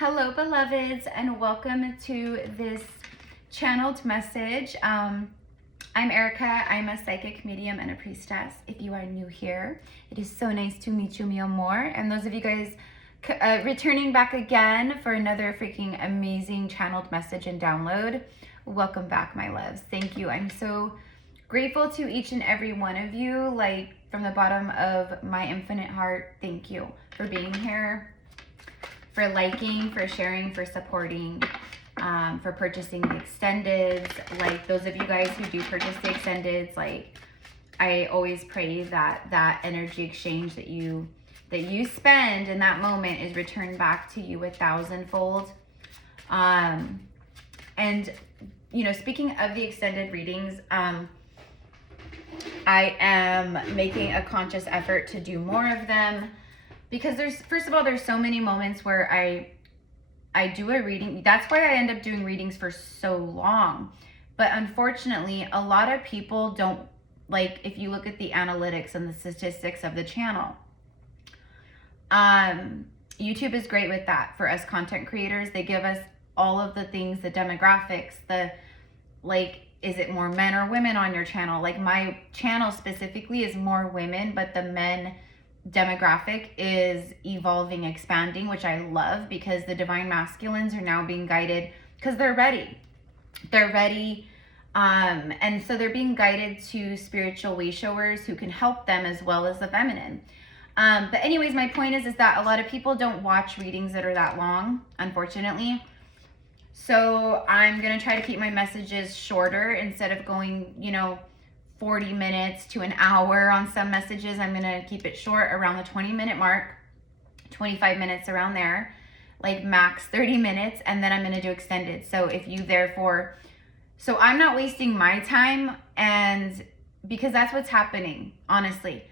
Hello, beloveds, and welcome to this channeled message. I'm Erica. I'm a psychic medium and a priestess. If you are new here, it is so nice to meet you, mi amor. And those of you guys returning back again for another freaking amazing channeled message and download, welcome back, my loves. Thank you. I'm so grateful to each and every one of you, like from the bottom of my infinite heart. Thank you for being here, for liking, for sharing, for supporting, for purchasing the extendeds. Like those of you guys who do purchase the extendeds, like I always pray that that energy exchange that you spend in that moment is returned back to you 1,000-fold. And you know, speaking of the extended readings, I am making a conscious effort to do more of them. Because first of all, there's so many moments where I do a reading. That's why I end up doing readings for so long. But unfortunately, a lot of people don't, like, if you look at the analytics and the statistics of the channel, YouTube is great with that for us content creators. They give us all of the things, the demographics, like, is it more men or women on your channel? Like, my channel specifically is more women, but the men demographic is evolving, expanding, which I love, because the divine masculines are now being guided because they're ready. And so they're being guided to spiritual way showers who can help them, as well as the feminine. But anyways, my point is that a lot of people don't watch readings that are that long, unfortunately. So I'm gonna try to keep my messages shorter instead of going, you know, 40 minutes to an hour on some messages. I'm gonna keep it short, around the 20-minute mark, 25 minutes around there, like max 30 minutes, and then I'm gonna do extended. So if you so I'm not wasting my time, and because that's what's happening, honestly,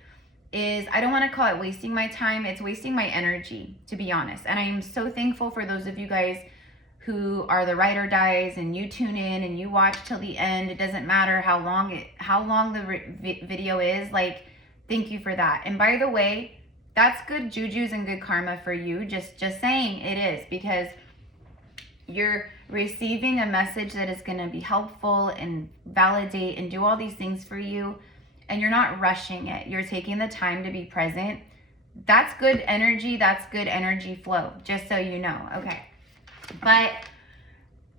is I don't wanna call it wasting my time, it's wasting my energy, to be honest. And I am so thankful for those of you guys who are the ride or dies, and you tune in and you watch till the end. It doesn't matter how long the video is. Like, thank you for that. And by the way, that's good jujus and good karma for you. Just saying, it is, because you're receiving a message that is going to be helpful and validate and do all these things for you, and you're not rushing it. You're taking the time to be present. That's good energy. That's good energy flow, just so you know. Okay. But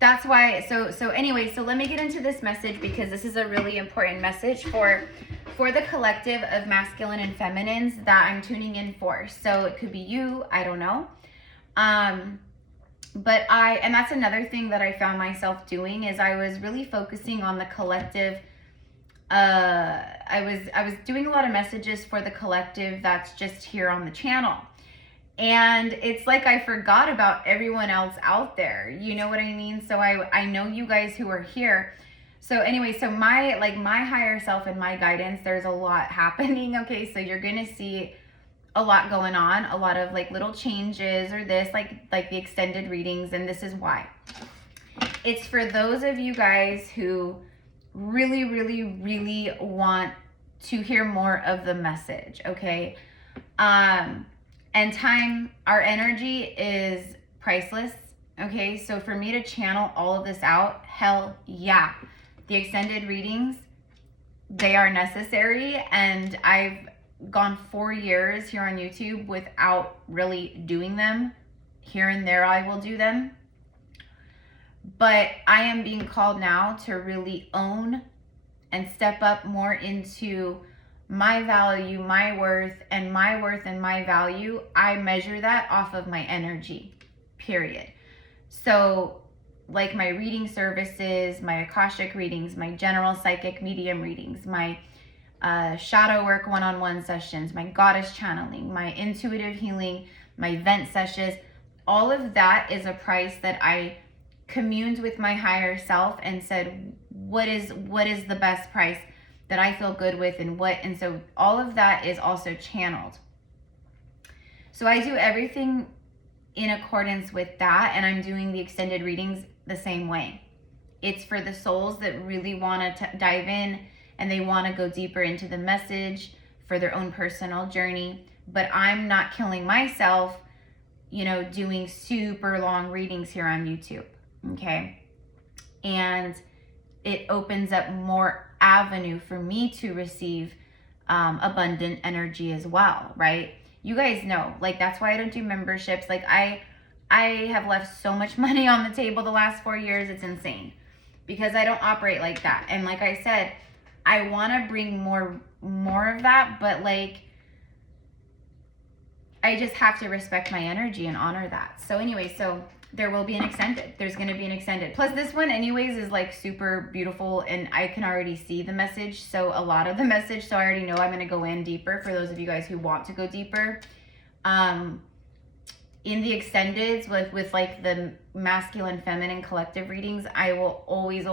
that's why, so anyway, so let me get into this message, because this is a really important message for the collective of masculine and feminines that I'm tuning in for. So it could be you, I don't know. And that's another thing that I found myself doing, is I was really focusing on the collective. I was doing a lot of messages for the collective that's just here on the channel. And it's like I forgot about everyone else out there. You know what I mean? So I know you guys who are here. So anyway, so my higher self and my guidance, there's a lot happening. Okay, so you're gonna see a lot going on, a lot of like little changes or this, like the extended readings, and this is why. It's for those of you guys who really, really, really want to hear more of the message, okay? And time, our energy is priceless, okay? So for me to channel all of this out, hell yeah. The extended readings, they are necessary, and I've gone 4 years here on YouTube without really doing them. Here and there I will do them. But I am being called now to really own and step up more into my value, my worth, and my value. I measure that off of my energy, period. So like my reading services, my Akashic readings, my general psychic medium readings, my shadow work one-on-one sessions, my goddess channeling, my intuitive healing, my vent sessions, all of that is a price that I communed with my higher self and said, what is the best price that I feel good with, and so all of that is also channeled. So I do everything in accordance with that, and I'm doing the extended readings the same way. It's for the souls that really want to dive in and they want to go deeper into the message for their own personal journey, but I'm not killing myself you know, doing super long readings here on YouTube, okay? And it opens up more avenue for me to receive abundant energy as well, right? You guys know, like, that's why I don't do memberships. Like, I have left so much money on the table the last 4 years, it's insane, because I don't operate like that. And like I said, I want to bring more of that, but like, I just have to respect my energy and honor that. So anyway, so there will be an extended. There's going to be an extended. Plus this one anyways is like super beautiful, and I can already see the message. So a lot of the message, so I already know I'm going to go in deeper for those of you guys who want to go deeper. In the extendeds with like the masculine, feminine collective readings, I will always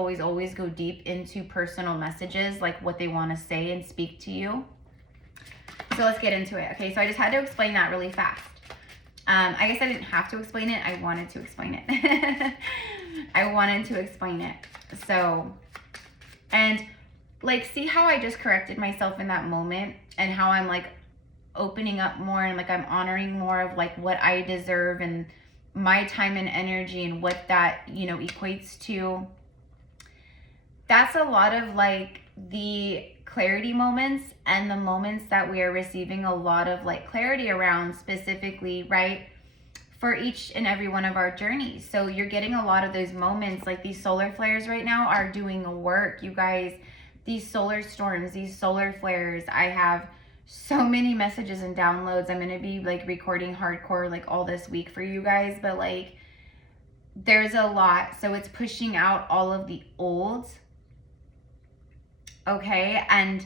go deep into personal messages, like what they want to say and speak to you. So let's get into it. Okay, so I just had to explain that really fast. I guess I didn't have to explain it. I wanted to explain it. I wanted to explain it. So, and like, see how I just corrected myself in that moment, and how I'm like opening up more, and like I'm honoring more of like what I deserve and my time and energy and what that, you know, equates to. That's a lot of like the clarity moments and the moments that we are receiving a lot of like clarity around, specifically, right, for each and every one of our journeys. So you're getting a lot of those moments, like these solar flares right now are doing a work, you guys. These solar storms, these solar flares, I have so many messages and downloads. I'm going to be like recording hardcore like all this week for you guys, but like there's a lot. So it's pushing out all of the old, okay, and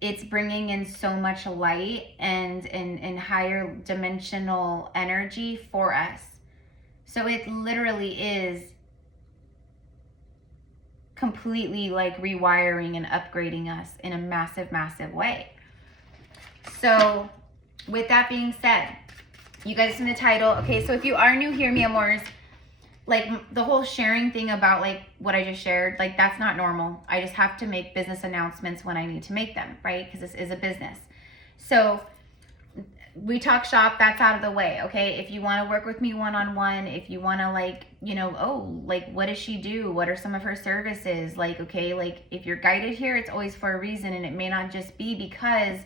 it's bringing in so much light and higher dimensional energy for us. So it literally is completely like rewiring and upgrading us in a massive way. So with that being said, you guys in the title, okay, so if you are new here, mi amors, like the whole sharing thing about like what I just shared, like that's not normal. I just have to make business announcements when I need to make them, right? Because this is a business. So we talk shop, that's out of the way, okay? If you want to work with me one-on-one, if you want to like, you know, oh, like what does she do? What are some of her services? Like, okay, like if you're guided here, it's always for a reason, and it may not just be because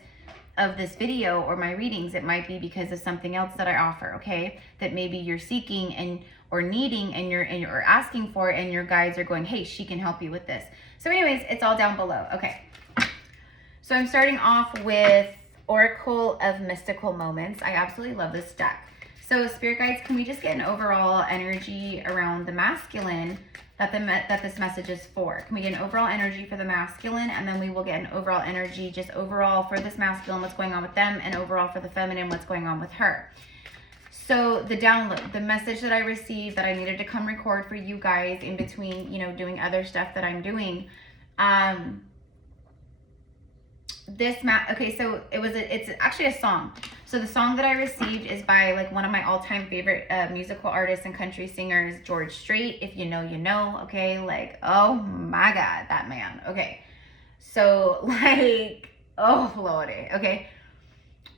of this video or my readings. It might be because of something else that I offer, okay? That maybe you're seeking and or needing, and you're asking for, and your guides are going, hey, she can help you with this. So anyways, it's all down below. Okay, so I'm starting off with Oracle of Mystical Moments. I absolutely love this deck. So spirit guides, can we just get an overall energy around the masculine that this message is for? Can we get an overall energy for the masculine, and then we will get an overall energy just overall for this masculine, what's going on with them, and overall for the feminine, what's going on with her. So the download, the message that I received that I needed to come record for you guys in between, you know, doing other stuff that I'm doing. Okay, so it's actually a song. So the song that I received is by like one of my all-time favorite musical artists and country singers, George Strait. If you know, you know, okay? Like, oh my God, that man. Okay, so like, oh Lordy, okay?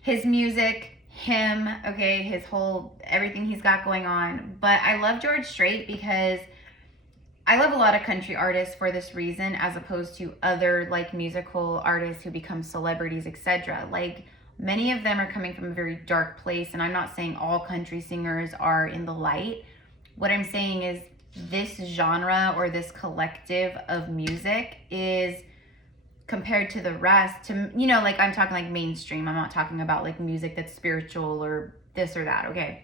His music, him, okay, his whole, everything he's got going on. But I love George Strait because I love a lot of country artists for this reason, as opposed to other like musical artists who become celebrities, etc. Like many of them are coming from a very dark place, and I'm not saying all country singers are in the light. What I'm saying is this genre or this collective of music is, compared to the rest, to, you know, like I'm talking like mainstream. I'm not talking about like music that's spiritual or this or that, okay?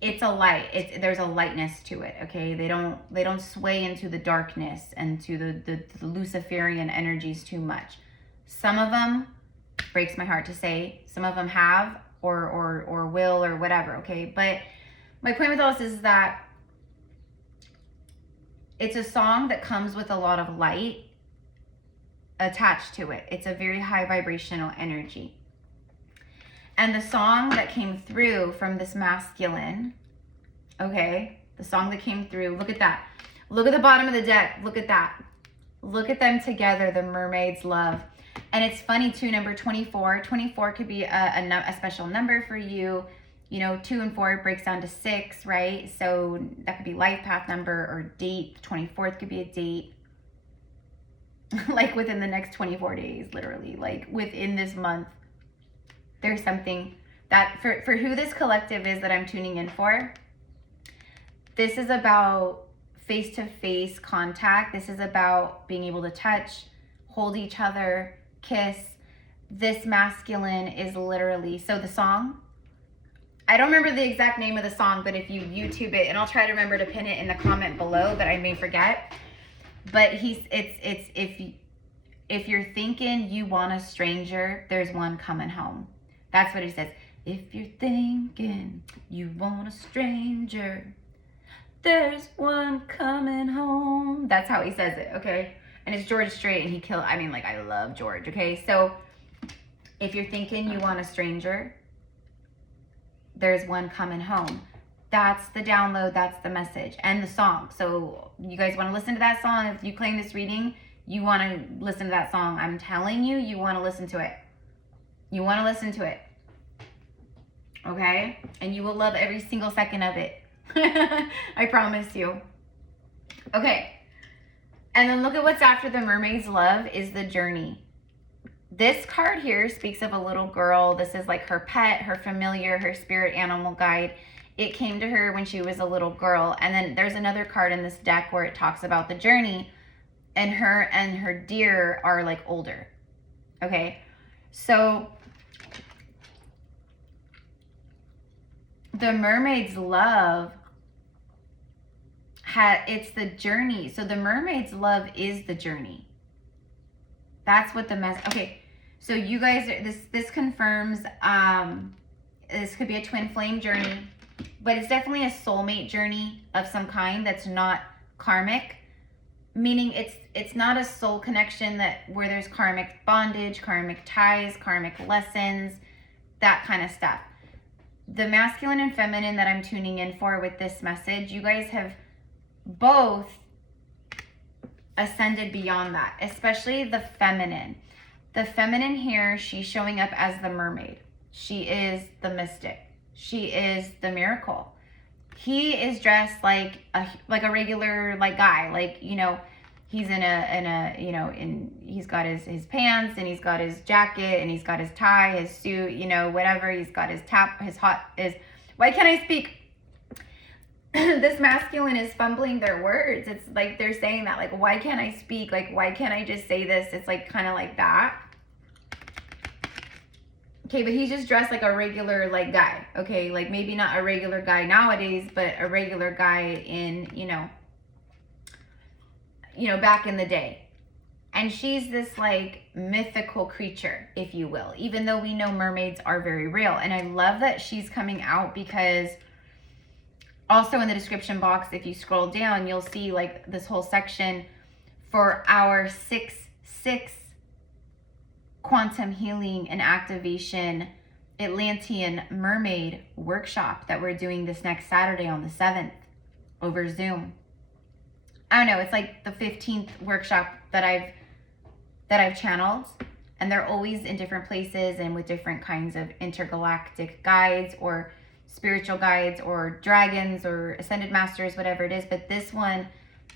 It's a light. There's a lightness to it, okay? They don't sway into the darkness and to the Luciferian energies too much. Some of them, breaks my heart to say, some of them have or will or whatever, okay? But my point with all this is that it's a song that comes with a lot of light attached to it. It's a very high vibrational energy. And the song that came through from this masculine, okay, the song that came through, look at that. Look at the bottom of the deck. Look at that. Look at them together, the mermaid's love. And it's funny too, number 24. 24 could be a special number for you. You know, 2 and 4 breaks down to 6, right? So that could be life path number or date. The 24th could be a date. Like within the next 24 days, literally. Like within this month, there's something that for who this collective is that I'm tuning in for. This is about face-to-face contact. This is about being able to touch, hold each other, kiss. This masculine is literally, so the song, I don't remember the exact name of the song, but if you YouTube it, and I'll try to remember to pin it in the comment below, but I may forget. But if you're thinking you want a stranger, there's one coming home. That's what he says. If you're thinking you want a stranger, there's one coming home. That's how he says it, okay? And it's George Strait, and he killed, I mean, like, I love George, okay? So if you're thinking you want a stranger, there's one coming home. That's the download, that's the message, and the song. So you guys want to listen to that song. If you claim this reading, you want to listen to that song. I'm telling you, you want to listen to it. You want to listen to it. Okay? And you will love every single second of it. I promise you. Okay. And then look at what's after the mermaid's love is the journey. This card here speaks of a little girl. This is like her pet, her familiar, her spirit animal guide. It came to her when she was a little girl. And then there's another card in this deck where it talks about the journey, and her deer are like older. Okay. So the mermaid's love, it's the journey. So the mermaid's love is the journey. That's what the okay. So you guys, this confirms, this could be a twin flame journey, but it's definitely a soulmate journey of some kind that's not karmic, meaning it's not a soul connection where there's karmic bondage, karmic ties, karmic lessons, that kind of stuff. The masculine and feminine that I'm tuning in for with this message, you guys have both ascended beyond that, especially the feminine. The feminine here, she's showing up as the mermaid. She is the mystic. She is the miracle. He is dressed like a regular guy, he's he's got his pants, and he's got his jacket, and he's got his tie, his suit, whatever. He's got his why can't I speak? This masculine is fumbling their words. It's like they're saying that, like, why can't I speak? Like, why can't I just say this? It's like kind of like that. Okay, but he's just dressed like a regular guy. Okay, like maybe not a regular guy nowadays, but a regular guy in, back in the day. And she's this like mythical creature, if you will, even though we know mermaids are very real. And I love that she's coming out because also in the description box, if you scroll down, you'll see like this whole section for our 6/6 quantum healing and activation Atlantean mermaid workshop that we're doing this next Saturday on the 7th over Zoom. I don't know, it's like the 15th workshop that I've channeled, and they're always in different places and with different kinds of intergalactic guides or spiritual guides or dragons or ascended masters, whatever it is. But this one,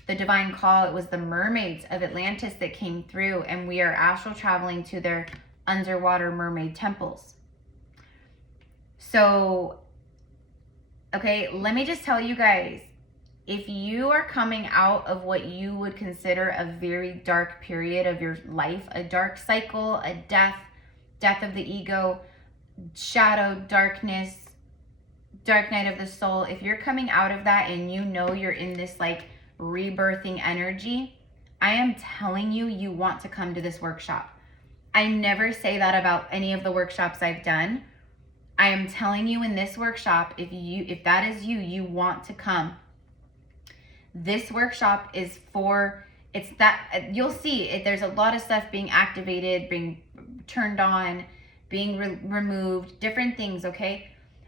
the divine call, it was the mermaids of Atlantis that came through, and we are astral traveling to their underwater mermaid temples. So, okay, let me just tell you guys, if you are coming out of what you would consider a very dark period of your life, a dark cycle, a death of the ego, shadow, darkness, dark night of the soul, if you're coming out of that and you're in this like rebirthing energy, I am telling you, you want to come to this workshop. I never say that about any of the workshops I've done. I am telling you, in this workshop, if that is you, you want to come. This workshop is you'll see there's a lot of stuff being activated, being turned on, being removed, different things, okay?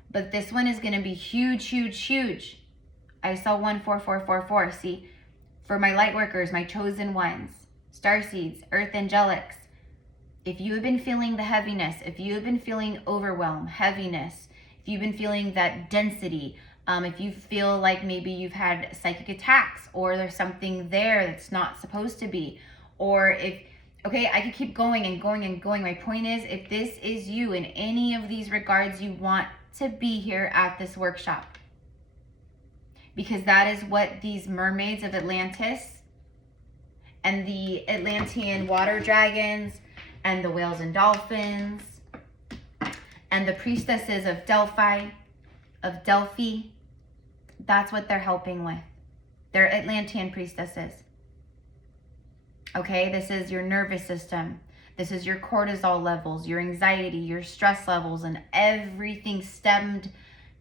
But this one is going to be huge, huge, huge. I saw 14444. See, for my light workers, my chosen ones, starseeds, earth angelics, if you have been feeling the heaviness, if you have been feeling overwhelm, heaviness, if if you've been feeling that density, if you feel like maybe you've had psychic attacks, or there's something there that's not supposed to be, or if, okay, I could keep going and going and going. My point is, if this is you in any of these regards, you want to be here at this workshop, because that is what these mermaids of Atlantis and the Atlantean water dragons and the whales and dolphins and the priestesses of Delphi, that's what they're helping with. They're Atlantean priestesses. Okay, this is your nervous system. This is your cortisol levels, your anxiety, your stress levels, and everything stemmed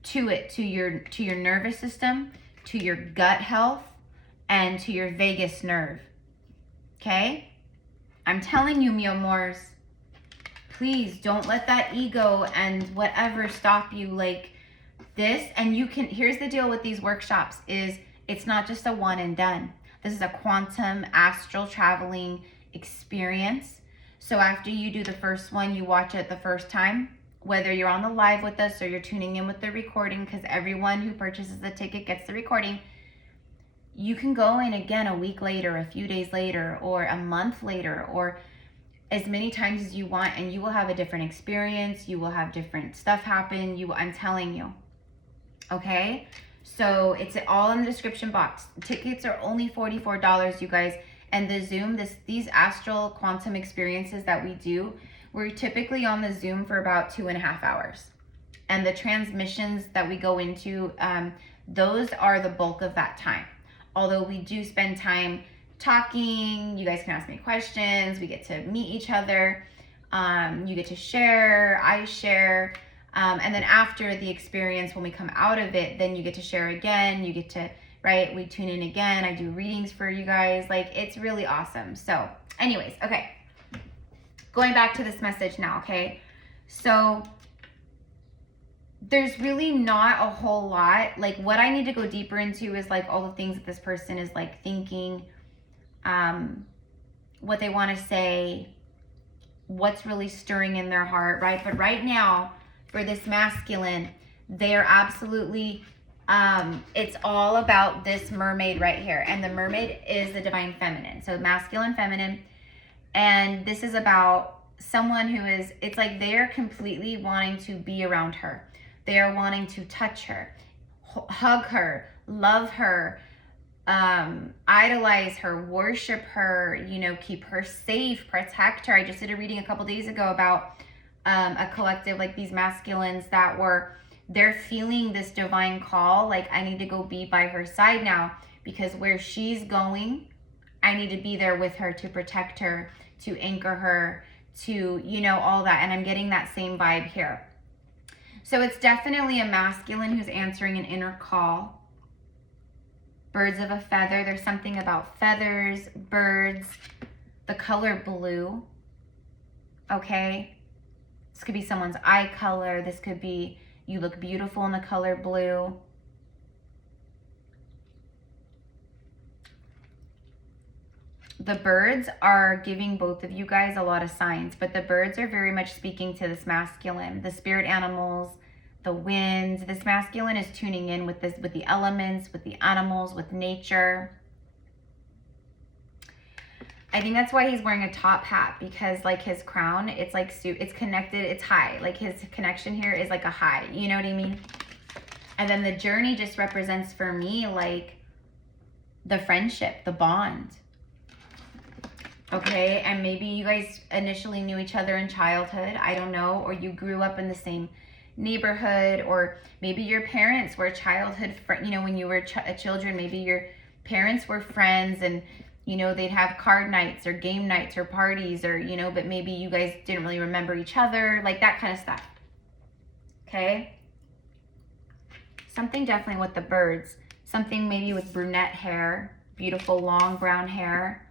to it, to your nervous system, to your gut health, and to your vagus nerve. Okay? I'm telling you, mi amors, please don't let that ego and whatever stop you like this. And you can, here's the deal with these workshops is it's not just a one and done. This is a quantum astral traveling experience. So after you do the first one, you watch it the first time, whether you're on the live with us or you're tuning in with the recording, because everyone who purchases the ticket gets the recording. You can go in again a week later, a few days later, or a month later, or as many times as you want, and you will have a different experience. You will have different stuff happen. I'm telling you. Okay? So it's all in the description box. Tickets are only $44, you guys. And the Zoom, these astral quantum experiences that we do, we're typically on the Zoom for about 2.5 hours. And the transmissions that we go into, those are the bulk of that time. Although we do spend time talking, you guys can ask me questions, we get to meet each other, you get to share, I share, and then after the experience, when we come out of it, then you get to share again, you get to, right, we tune in again, I do readings for you guys, like it's really awesome. So anyways, okay, going back to this message now, okay, so there's really not a whole lot. Like what I need to go deeper into is like all the things that this person is like thinking, what they want to say, what's really stirring in their heart, right? But right now, for this masculine, they're absolutely, it's all about this mermaid right here. And the mermaid is the divine feminine. So masculine, feminine. And this is about someone who is, it's like they're completely wanting to be around her. They are wanting to touch her, hug her, love her, idolize her, worship her, you know, keep her safe, protect her. I just did a reading a couple days ago about a collective, like these masculines that they're feeling this divine call, like I need to go be by her side now, because where she's going, I need to be there with her to protect her, to anchor her, to, you know, all that. And I'm getting that same vibe here. So it's definitely a masculine who's answering an inner call. Birds of a feather. There's something about feathers, birds, the color blue. Okay. This could be someone's eye color. This could be you look beautiful in the color blue. The birds are giving both of you guys a lot of signs, but the birds are very much speaking to this masculine, the spirit animals, the winds. This masculine is tuning in with this, with the elements, with the animals, with nature. I think that's why he's wearing a top hat, because like his crown, it's like it's connected, it's high. Like his connection here is like a high, you know what I mean? And then the journey just represents for me like the friendship, the bond. Okay, and maybe you guys initially knew each other in childhood, I don't know, or you grew up in the same neighborhood, or maybe your parents were childhood friends, you know, when you were children, maybe your parents were friends, and you know, they'd have card nights or game nights or parties, or, you know, but maybe you guys didn't really remember each other, like that kind of stuff. Okay? Something definitely with the birds. Something maybe with brunette hair, beautiful long brown hair.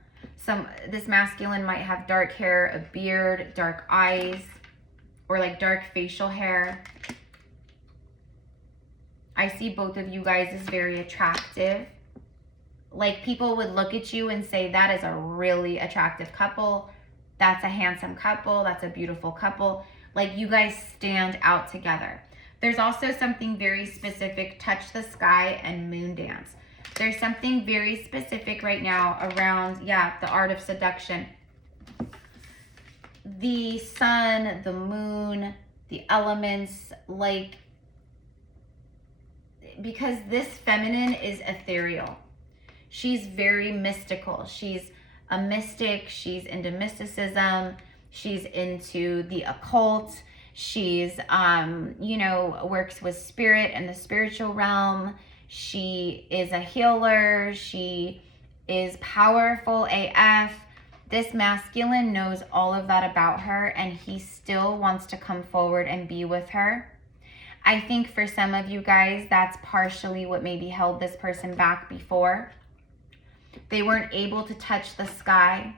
This masculine might have dark hair, a beard, dark eyes, or like dark facial hair. I see both of you guys as very attractive. Like people would look at you and say, that is a really attractive couple. That's a handsome couple. That's a beautiful couple. Like you guys stand out together. There's also something very specific, touch the sky and moon dance. There's something very specific right now around, yeah, the art of seduction. The sun, the moon, the elements, like, because this feminine is ethereal. She's very mystical. She's a mystic. She's into mysticism. She's into the occult. She's, you know, works with spirit and the spiritual realm. She is a healer. She is powerful AF. This masculine knows all of that about her, and he still wants to come forward and be with her. I think for some of you guys, that's partially what maybe held this person back before. They weren't able to touch the sky.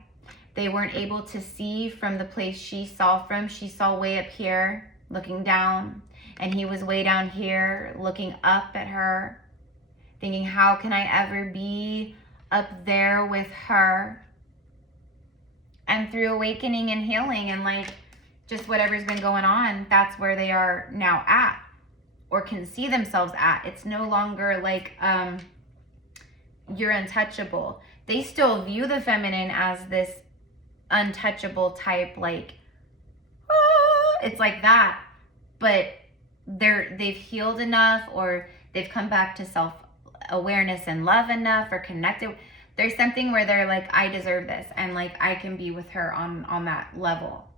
They weren't able to see from the place she saw from. She saw way up here, looking down, and he was way down here, looking up at her, thinking, how can I ever be up there with her? And through awakening and healing and like just whatever's been going on, that's where they are now at, or can see themselves at. It's no longer like you're untouchable. They still view the feminine as this untouchable type, like, it's like that, but they've healed enough, or they've come back to self-awareness and love enough, or connected. There's something where they're like, I deserve this, and like I can be with her on that level.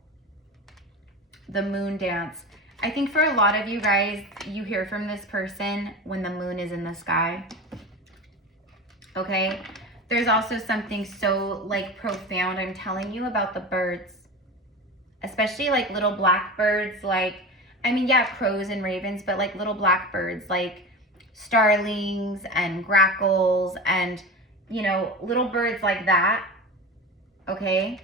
The moon dance. I think for a lot of you guys, you hear from this person when the moon is in the sky. Okay? There's also something so like profound I'm telling you about the birds. Especially like little blackbirds, like, I mean, yeah, crows and ravens, but like little blackbirds, like starlings and grackles and, you know, little birds like that. Okay?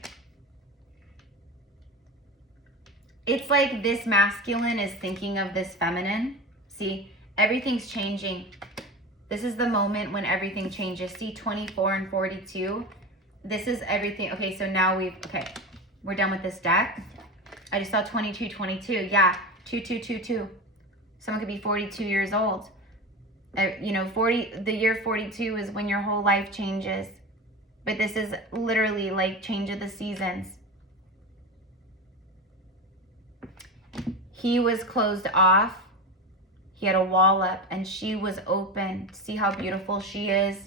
It's like this masculine is thinking of this feminine. See, everything's changing. This is the moment when everything changes. See, 24 and 42. This is everything. Okay, so now we're done with this deck. I just saw 22, 22. Yeah, 2222. Someone could be 42 years old. You know, the year 42 is when your whole life changes. But this is literally like change of the seasons. He was closed off. He had a wall up, and she was open. See how beautiful she is?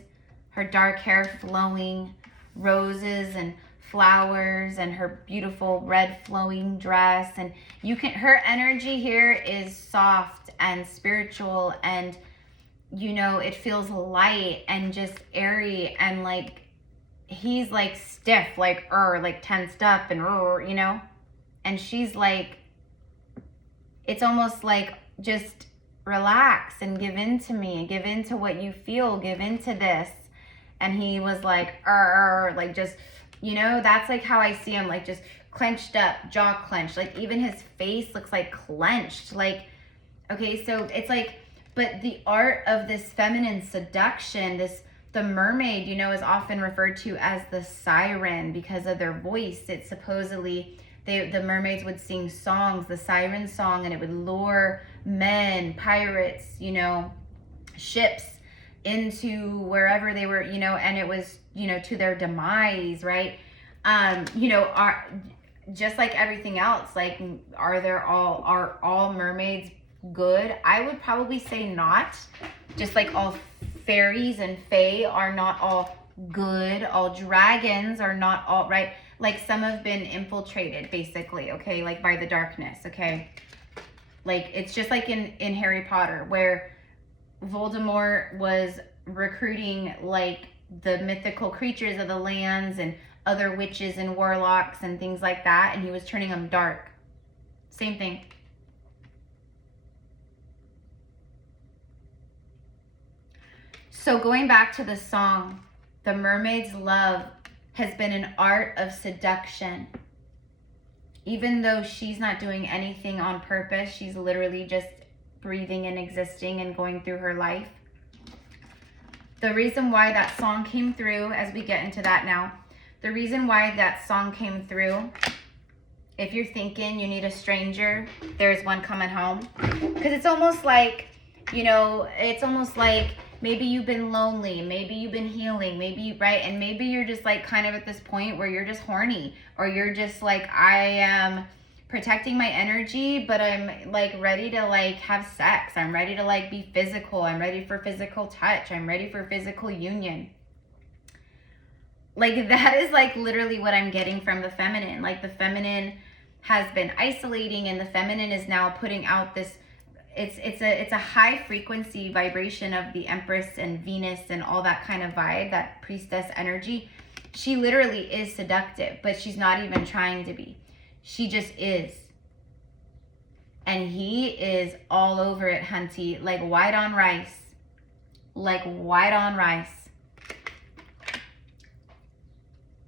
Her dark hair flowing, roses and flowers, and her beautiful red flowing dress. And her energy here is soft and spiritual, and you know, it feels light and just airy, and like he's like stiff, like tensed up and you know, and she's like, it's almost like just relax and give in to me, give in to what you feel, give into this. And he was like, like just, you know, that's like how I see him, like just clenched up, jaw clenched, like even his face looks like clenched, like, okay, so it's like, but the art of this feminine seduction, the mermaid, you know, is often referred to as the siren because of their voice. It's supposedly, the mermaids would sing songs, the siren song, and it would lure men, pirates, you know, ships into wherever they were, you know, and it was, you know, to their demise, right? You know, just like everything else, like, are all mermaids good? I would probably say not. Just like all fairies and fae are not all good, all dragons are not all right. Like some have been infiltrated, basically, okay, like by the darkness, okay? Like it's just like in Harry Potter, where Voldemort was recruiting like the mythical creatures of the lands and other witches and warlocks and things like that, and he was turning them dark. Same thing. So going back to the song, the mermaid's love has been an art of seduction. Even though she's not doing anything on purpose, she's literally just breathing and existing and going through her life. The reason why that song came through, as we get into that now, the reason why that song came through If you're thinking you need a stranger, there's one coming home. Because it's almost like, you know, it's almost like maybe you've been lonely, maybe you've been healing, maybe, right? And maybe you're just like kind of at this point where you're just horny, or you're just like, I am protecting my energy, but I'm like ready to like have sex. I'm ready to like be physical. I'm ready for physical touch. I'm ready for physical union. Like that is like literally what I'm getting from the feminine. Like the feminine has been isolating, and the feminine is now putting out this, it's a high frequency vibration of the Empress and Venus and all that kind of vibe, that priestess energy. She literally is seductive, but she's not even trying to be. She just is. And he is all over it, hunty, like white on rice. Like white on rice.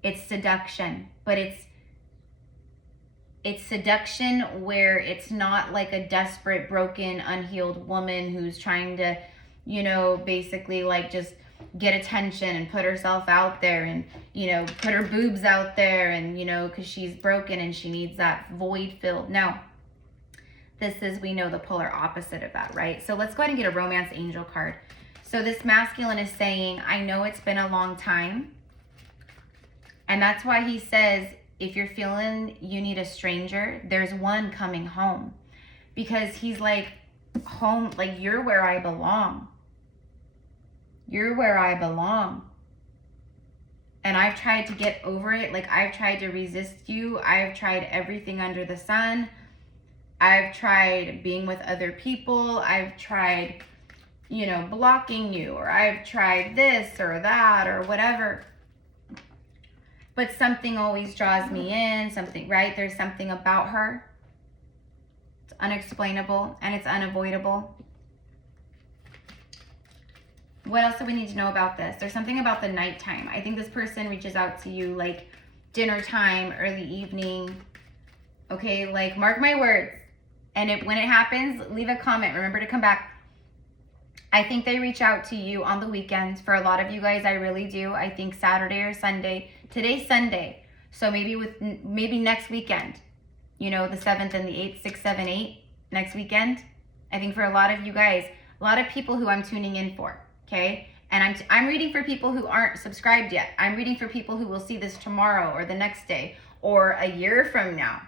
It's seduction, but it's seduction where it's not like a desperate, broken, unhealed woman who's trying to, you know, basically like just get attention and put herself out there and, you know, put her boobs out there and, you know, because she's broken and she needs that void filled. No, this is, we know, the polar opposite of that, right? So let's go ahead and get a romance angel card. So this masculine is saying, I know it's been a long time. And that's why he says, if you're feeling you need a stranger, there's one coming home. Because he's like, home, like you're where I belong. You're where I belong. And I've tried to get over it. Like I've tried to resist you. I've tried everything under the sun. I've tried being with other people. I've tried, you know, blocking you, or I've tried this or that or whatever. But something always draws me in, something, right? There's something about her. It's unexplainable and it's unavoidable. What else do we need to know about this? There's something about the nighttime. I think this person reaches out to you like dinner time, early evening. Okay, like mark my words. And when it happens, leave a comment. Remember to come back. I think they reach out to you on the weekends. For a lot of you guys, I really do. I think Saturday or Sunday. Today's Sunday. So maybe next weekend. You know, the 7th and the 8th, 6, 7, 8. Next weekend. I think for a lot of you guys, a lot of people who I'm tuning in for. Okay? And I'm reading for people who aren't subscribed yet. I'm reading for people who will see this tomorrow or the next day or a year from now.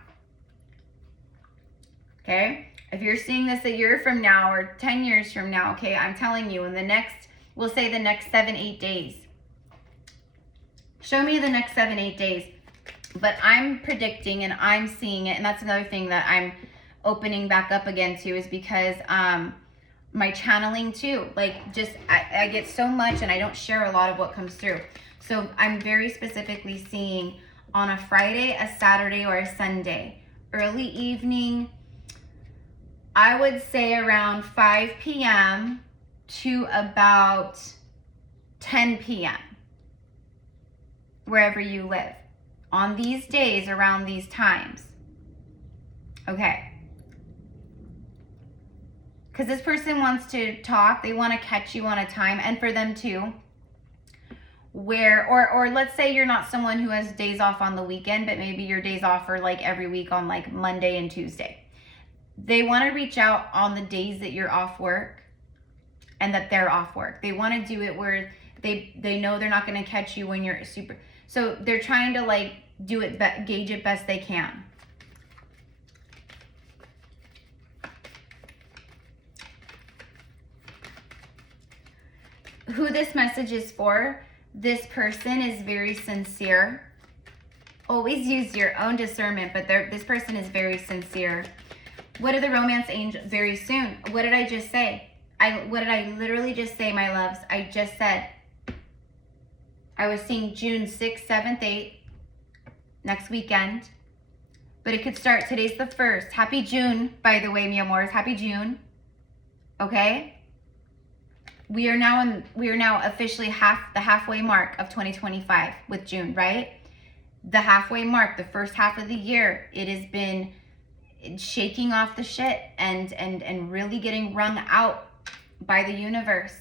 Okay? If you're seeing this a year from now or 10 years from now, okay, I'm telling you, in the next, we'll say the next 7, 8 days. Show me the next 7, 8 days. But I'm predicting and I'm seeing it, and that's another thing that I'm opening back up again to, is because my channeling too, like just, I get so much and I don't share a lot of what comes through. So I'm very specifically seeing on a Friday, a Saturday, or a Sunday, early evening, I would say around 5 p.m. to about 10 p.m. wherever you live on these days around these times. Okay. Because this person wants to talk. They want to catch you on a time, and for them too. Where, or let's say you're not someone who has days off on the weekend, but maybe your days off are like every week on like Monday and Tuesday. They want to reach out on the days that you're off work and that they're off work. They want to do it where they know they're not going to catch you when you're super. So they're trying to like do it, gauge it best they can. Who this message is for, this person is very sincere. Always use your own discernment, but this person is very sincere. What did the romance angel, very soon? What did I just say? What did I literally just say, my loves? I just said, I was seeing June 6th, 7th, 8th, next weekend. But it could start, today's the 1st. Happy June, by the way, mi amores. Happy June. Okay? We are now officially the halfway mark of 2025 with June, right? The halfway mark, the first half of the year, it has been shaking off the shit and really getting wrung out by the universe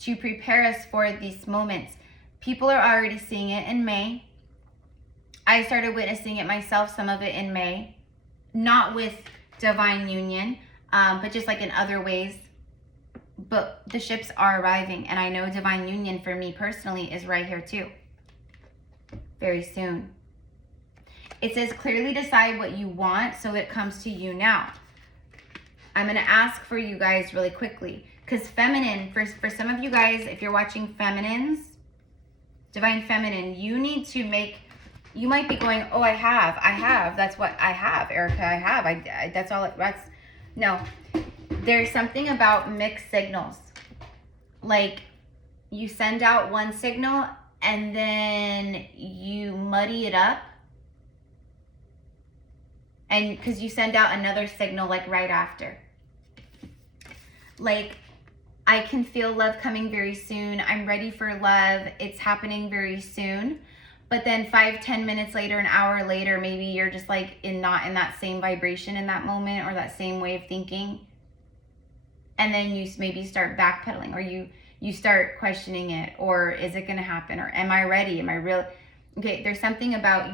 to prepare us for these moments. People are already seeing it in May. I started witnessing it myself, some of it in May, not with divine union, but just like in other ways. But the ships are arriving, and I know divine union for me personally is right here too. Very soon. It says clearly decide what you want so it comes to you now. I'm going to ask for you guys really quickly, because feminine, for some of you guys, if you're watching feminines, divine feminine, you need to make, you might be going, oh, I have, that's what I have, Erica, I have, that's all, that's, no. There's something about mixed signals. Like, you send out one signal and then you muddy it up. And because you send out another signal like right after. Like, I can feel love coming very soon. I'm ready for love. It's happening very soon. But then 5-10 minutes later, an hour later, maybe you're just like not in that same vibration in that moment, or that same way of thinking. And then you maybe start backpedaling, or you start questioning it, or is it going to happen, or am I ready? Am I real? Okay, there's something about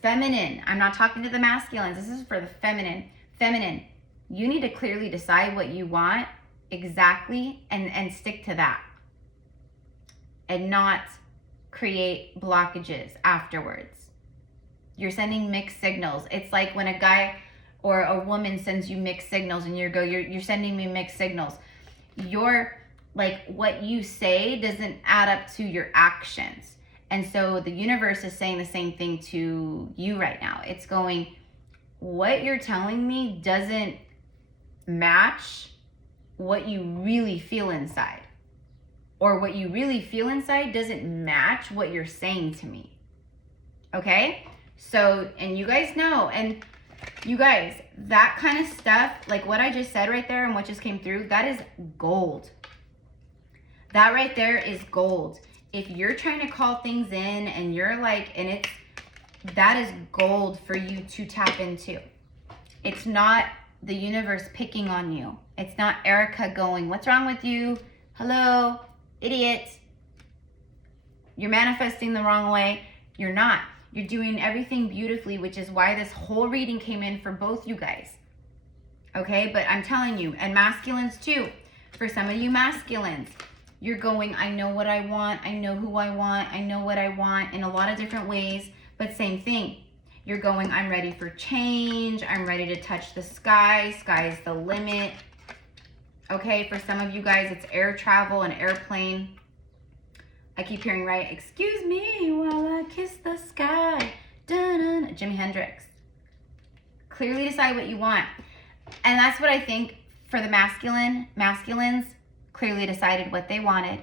feminine. I'm not talking to the masculines. This is for the feminine. Feminine, you need to clearly decide what you want exactly and stick to that. And not create blockages afterwards. You're sending mixed signals. It's like when a guy or a woman sends you mixed signals and you're sending me mixed signals. You're like, what you say doesn't add up to your actions. And so the universe is saying the same thing to you right now. It's going, what you're telling me doesn't match what you really feel inside. Or what you really feel inside doesn't match what you're saying to me. Okay? So, and you guys know, and you guys, that kind of stuff, like what I just said right there and what just came through, that is gold. That right there is gold. If you're trying to call things in and you're like, and that is gold for you to tap into. It's not the universe picking on you. It's not Erica going, what's wrong with you? Hello, idiot. You're manifesting the wrong way. You're not. You're doing everything beautifully, which is why this whole reading came in for both you guys. Okay, but I'm telling you, and masculines too. For some of you masculines, you're going, I know what I want. I know who I want. I know what I want in a lot of different ways, but same thing. You're going, I'm ready for change. I'm ready to touch the sky. Sky's the limit. Okay, for some of you guys, it's air travel, an airplane. I keep hearing, right? Excuse me while I kiss the sky. Dun-dun. Jimi Hendrix. Clearly decide what you want. And that's what I think for the masculines clearly decided what they wanted.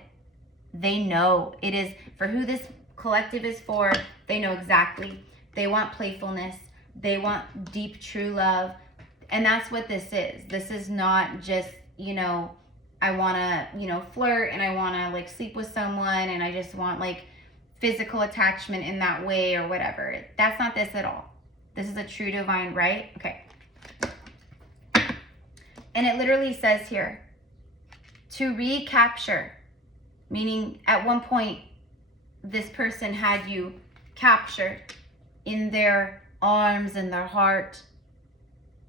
They know it is for who this collective is for. They know exactly. They want playfulness. They want deep, true love. And that's what this is. This is not just, you know, I want to, you know, flirt and I want to like sleep with someone and I just want like physical attachment in that way or whatever. That's not this at all. This is a true divine, right? Okay. And it literally says here, to recapture, meaning at one point this person had you captured in their arms and their heart.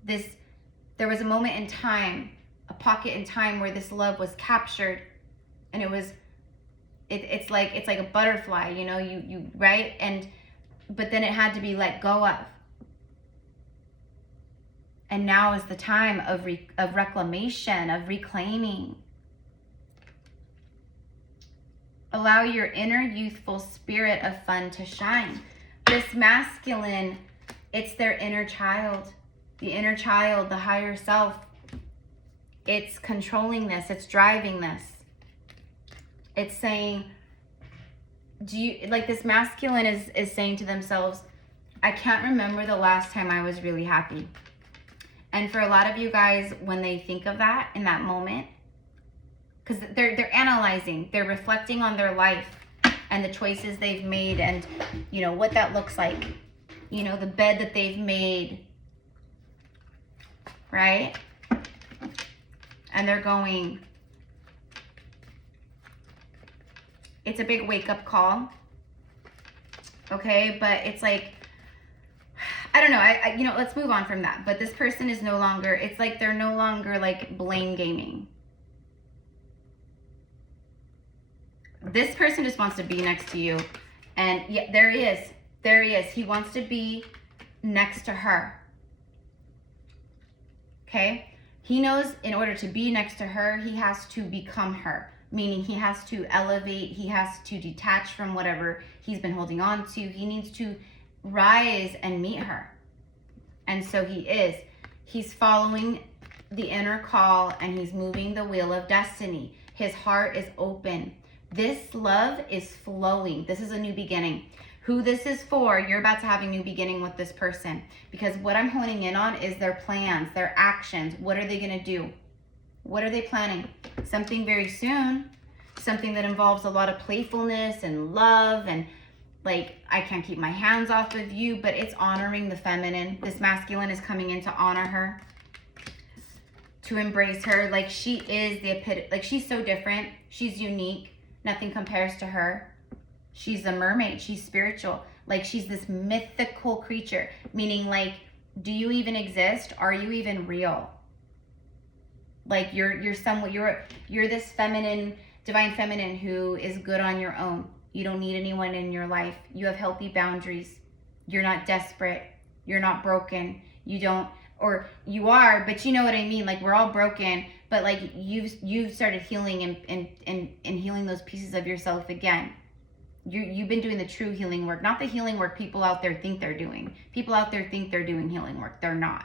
There was a moment in time, a pocket in time where this love was captured, and it's like a butterfly, you know, you right? But then it had to be let go of. And now is the time of reclamation, of reclaiming. Allow your inner youthful spirit of fun to shine. This masculine, it's their inner child. The inner child, the higher self. It's controlling this. It's driving this. It's saying, like this masculine is saying to themselves, I can't remember the last time I was really happy. And for a lot of you guys, when they think of that in that moment, because they're analyzing, they're reflecting on their life and the choices they've made and, you know, what that looks like. You know, the bed that they've made, right? And they're going, it's a big wake-up call, okay? But it's like, I don't know. You know, let's move on from that. But this person is no longer, it's like they're no longer like blame gaming. This person just wants to be next to you. And yeah, there he is. There he is. He wants to be next to her. Okay? He knows in order to be next to her, he has to become her. Meaning he has to elevate, he has to detach from whatever he's been holding on to. He needs to rise and meet her. And so he is. He's following the inner call and he's moving the wheel of destiny. His heart is open. This love is flowing. This is a new beginning. Who this is for, you're about to have a new beginning with this person. Because what I'm honing in on is their plans, their actions. What are they going to do? What are they planning? Something very soon. Something that involves a lot of playfulness and love and like, I can't keep my hands off of you, but it's honoring the feminine. This masculine is coming in to honor her, to embrace her. Like she is the epitome, like she's so different. She's unique. Nothing compares to her. She's a mermaid. She's spiritual. Like she's this mythical creature, meaning like, do you even exist? Are you even real? Like you're this feminine, divine feminine who is good on your own. You don't need anyone in your life. You have healthy boundaries. You're not desperate. You're not broken. You don't, or you are, but you know what I mean? Like we're all broken, but like you've started healing and healing those pieces of yourself again. You've been doing the true healing work, not the healing work people out there think they're doing. People out there think they're doing healing work. They're not.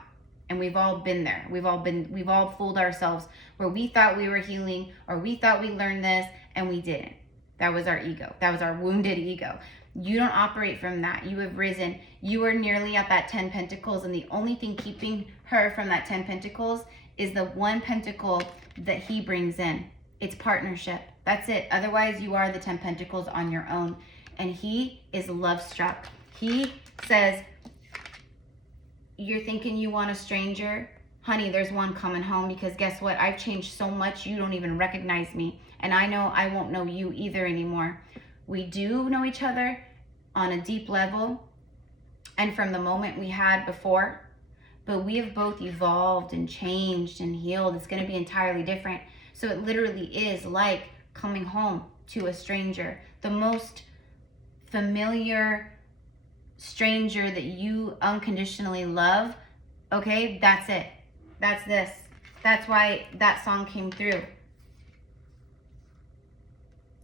And we've all been there. We've all fooled ourselves where we thought we were healing or we thought we learned this and we didn't. That was our ego. That was our wounded ego. You don't operate from that. You have risen. You are nearly at that 10 pentacles, and the only thing keeping her from that 10 pentacles is the one pentacle that he brings in. It's partnership. That's it. Otherwise, you are the 10 pentacles on your own. And he is love struck. He says, you're thinking you want a stranger? Honey, there's one coming home, because guess what? I've changed so much you don't even recognize me. And I know I won't know you either anymore. We do know each other on a deep level and from the moment we had before, but we have both evolved and changed and healed. It's going to be entirely different. So it literally is like coming home to a stranger, the most familiar stranger that you unconditionally love. Okay, that's it. That's this. That's why that song came through.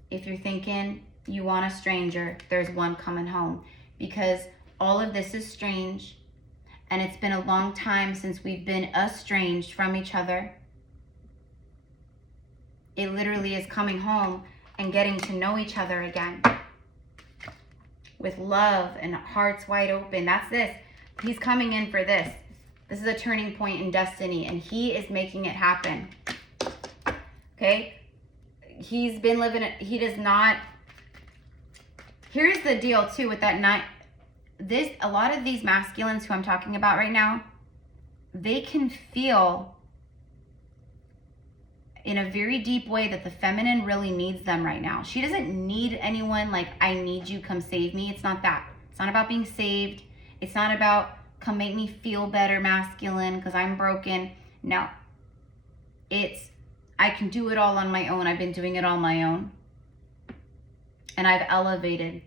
If you're thinking you want a stranger, there's one coming home, because all of this is strange and it's been a long time since we've been estranged from each other. It literally is coming home and getting to know each other again with love and hearts wide open. That's this. He's coming in for this. This is a turning point in destiny, and he is making it happen. Okay? He's been living it. He does not. Here's the deal too with that night. A lot of these masculines who I'm talking about right now, they can feel in a very deep way that the feminine really needs them right now. She doesn't need anyone like, I need you, come save me. It's not that. It's not about being saved. It's not about come make me feel better, masculine, because I'm broken. No. It's, I can do it all on my own. I've been doing it on my own. And I've elevated.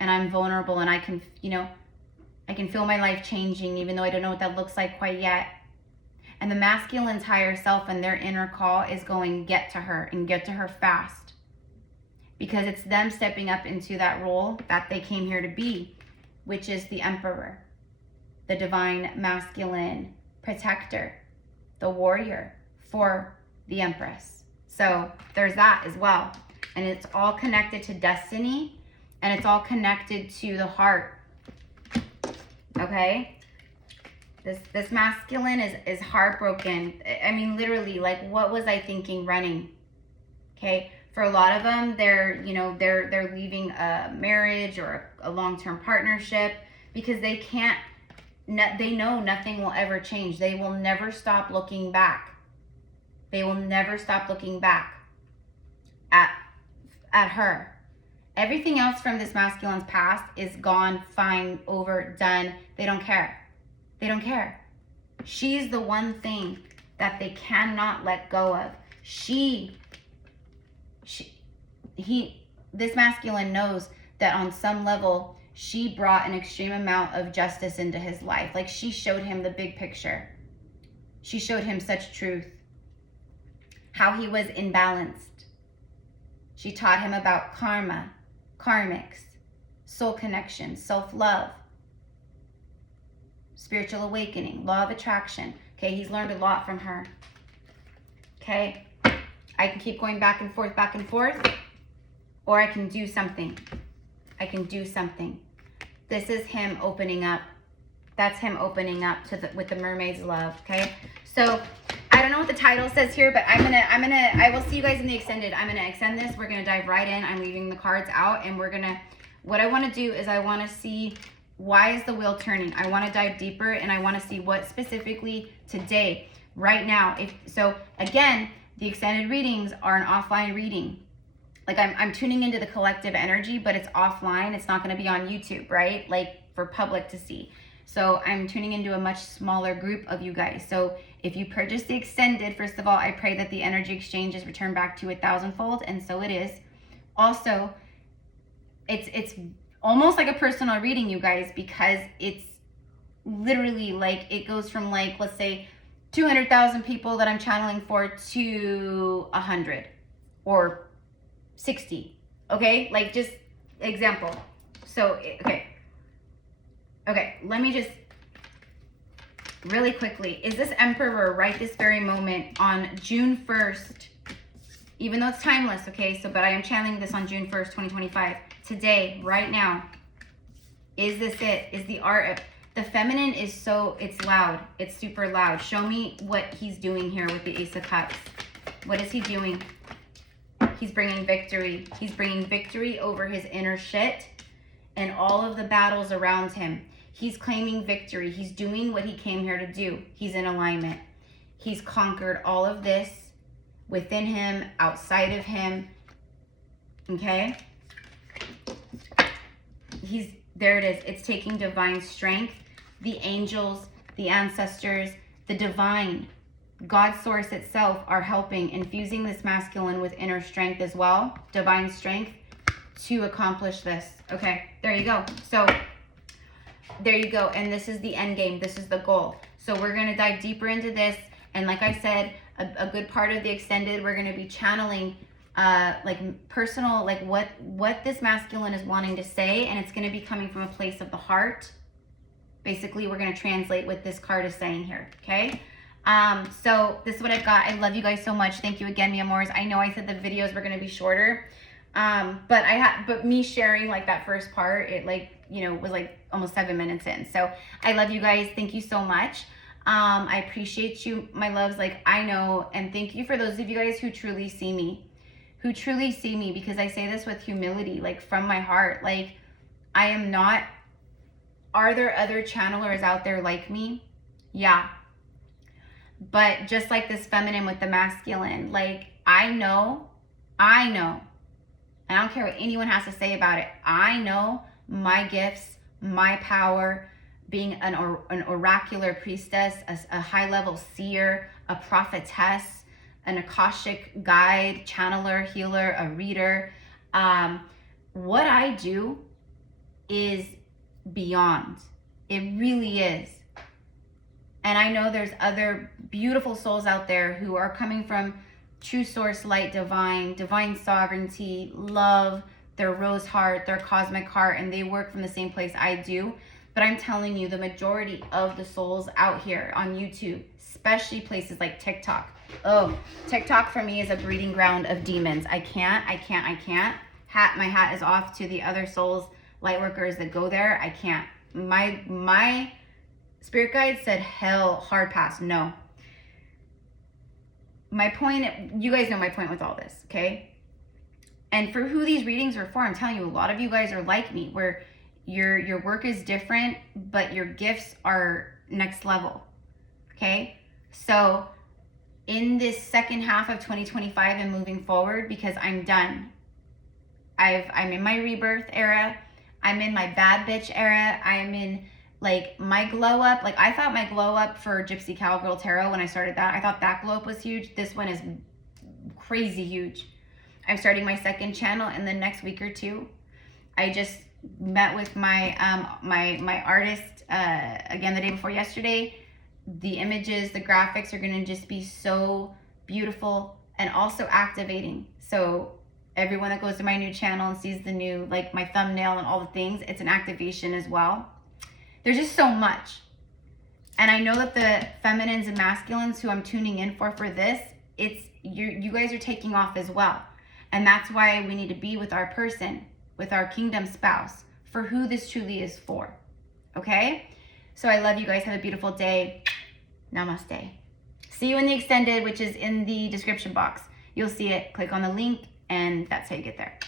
And I'm vulnerable. And I can, I can feel my life changing, even though I don't know what that looks like quite yet. And the masculine's higher self and their inner call is going, get to her and get to her fast. Because it's them stepping up into that role that they came here to be, which is the emperor, the divine masculine protector, the warrior for the empress. So there's that as well. And it's all connected to destiny, and it's all connected to the heart. Okay? This masculine is heartbroken. I mean, literally, like, what was I thinking running? Okay? For a lot of them, they're leaving a marriage or a long-term partnership because they can't, they know nothing will ever change. They will never stop looking back. They will never stop looking back at her. Everything else from this masculine's past is gone, fine, over, done. They don't care. They don't care. She's the one thing that they cannot let go of. This masculine knows that on some level, she brought an extreme amount of justice into his life. Like, she showed him the big picture. She showed him such truth. How he was imbalanced. She taught him about karma, karmics, soul connection, self-love, spiritual awakening, law of attraction. Okay, he's learned a lot from her. Okay, I can keep going back and forth, or I can do something. I can do something. This is him opening up. That's him opening up to with the mermaid's love. Okay, so I don't know what the title says here, but I will see you guys in the extended. I'm gonna extend this. We're gonna dive right in. I'm leaving the cards out, and what I want to do is I want to see, why is the wheel turning? I want to dive deeper, and I want to see what specifically today, right now. So again, the extended readings are an offline reading. Like, I'm tuning into the collective energy, but it's offline. It's not going to be on YouTube, right? Like, for public to see. So I'm tuning into a much smaller group of you guys. So if you purchase the extended, first of all, I pray that the energy exchange is returned back to 1,000-fold, and so it is. Also, it's almost like a personal reading, you guys, because it's literally like, it goes from, like, let's say 200,000 people that I'm channeling for to 100 or 60. Okay, like, just example. So okay, let me just really quickly, is this Emperor right this very moment on June 1st, even though it's timeless, okay, so, but I am channeling this on June 1st, 2025, today, right now, is this it? Is the art of, the feminine is so, it's loud, it's super loud. Show me what he's doing here with the Ace of Cups. What is he doing? He's bringing victory. He's bringing victory over his inner shit and all of the battles around him. He's claiming victory. He's doing what he came here to do. He's in alignment. He's conquered all of this within him, outside of him. Okay? There it is. It's taking divine strength. The angels, the ancestors, the divine, God source itself are helping, infusing this masculine with inner strength as well, divine strength, to accomplish this. Okay, there you go. So there you go. And this is the end game. This is the goal. So we're going to dive deeper into this. And like I said, a good part of the extended, we're going to be channeling like personal, like what this masculine is wanting to say. And it's going to be coming from a place of the heart. Basically, we're going to translate what this card is saying here. Okay. So this is what I've got. I love you guys so much. Thank you again, mi amores. I know I said the videos were going to be shorter. But me sharing like that first part, it like, you know, was like almost 7 minutes in. So I love you guys. Thank you so much. I appreciate you, my loves. Like, I know, and thank you for those of you guys who truly see me, because I say this with humility, like from my heart. Like, I am not, are there other channelers out there like me? Yeah. But just like this feminine with the masculine, like, I know, and I don't care what anyone has to say about it. I know my gifts, my power, being an oracular priestess, a high-level seer, a prophetess, an Akashic guide, channeler, healer, a reader. What I do is beyond. It really is. And I know there's other beautiful souls out there who are coming from true source, light, divine sovereignty, love, their rose heart, their cosmic heart, and they work from the same place I do. But I'm telling you, the majority of the souls out here on YouTube, especially places like TikTok. Oh, TikTok for me is a breeding ground of demons. I can't. My hat is off to the other souls, light workers that go there. I can't. My spirit guide said, hell, hard pass, no. My point, you guys know my point with all this, okay? And for who these readings are for, I'm telling you, a lot of you guys are like me, where your work is different, but your gifts are next level, okay? So in this second half of 2025 and moving forward, because I'm done. I'm in my rebirth era. I'm in my bad bitch era. I'm in like my glow up, like I thought my glow up for Gypsy Cowgirl Tarot when I started that, I thought that glow up was huge. This one is crazy huge. I'm starting my second channel in the next week or two. I just met with my my artist again the day before yesterday. The images, the graphics are gonna just be so beautiful and also activating. So everyone that goes to my new channel and sees the new, like my thumbnail and all the things, it's an activation as well. There's just so much. And I know that the feminines and masculines who I'm tuning in for this, it's you guys are taking off as well. And that's why we need to be with our person, with our kingdom spouse, for who this truly is for. Okay? So I love you guys. Have a beautiful day. Namaste. See you in the extended, which is in the description box. You'll see it. Click on the link, and that's how you get there.